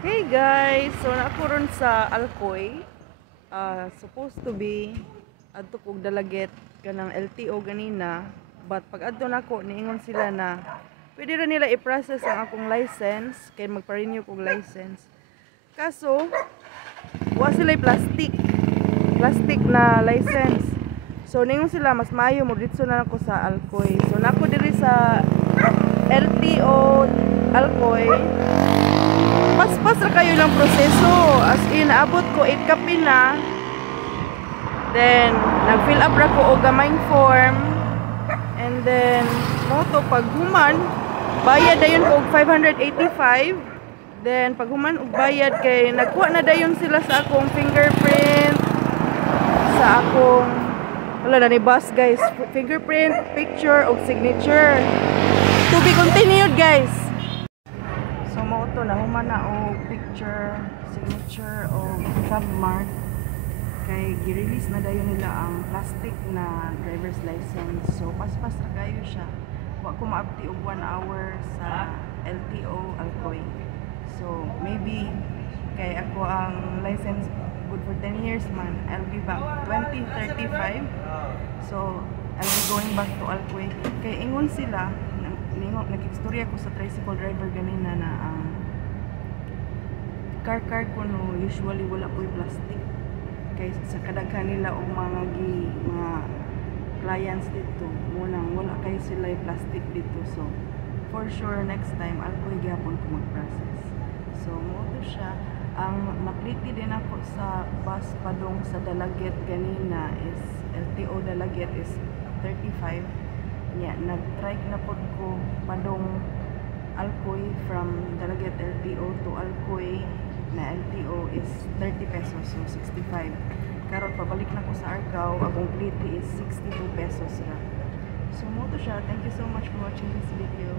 Hey guys, so nakuron sa Alcoy. Supposed to be adto kog dalaget kanang LTO ganina, but pag adto nako niingon sila na pwede ra nila i-process ang akong license kay magpa-renew kog license. Kaso wa sila plastic na license. So ningon sila mas maayo mo ditso na ako sa Alcoy. So nako diri sa LTO Alcoy. Pas ra kayo ng proseso. As in, abot ko 8 kape na. Then, nag-fill up ra ko og gamayng form. And then, moto pag human, bayad dayon ko og 585. Then, pag human og bayad kay nagkuha na dayon sila sa akong fingerprint, sa akong wala na ni boss guys, fingerprint, picture og signature. To be continued guys. So mao to na human na og picture, signature o tab mark kay gi-release na dayon nila ang plastic na driver's license. So paspas ra kayo siya. Wa ko maabti og 1 hour sa LTO Alcoy. So maybe kay ako ang license good for 10 years man. I'll be back 2035. So I'll be going back to Alcoy. Kay ingon sila nag-istorya ko sa tricycle driver ganina na ang car ko no usually wala ko'y plastic kay sa kadaghan nila o mga clients dito munang wala kay sila plastic dito. So for sure next time Alcoy gyapon ko mag-process. So mo to siya ang napliti din ako sa bus padong sa Dalaget ganina is LTO Dalaget is 35. Yeah, nag-try na po ko padong Alcoy from Dalaget LTO to Alcoy na LTO is 30 pesos, so 65. Karon pabalik na ko sa Argao, akong pliti is 62 pesos ra. So mo to siya. Thank you so much for watching this video.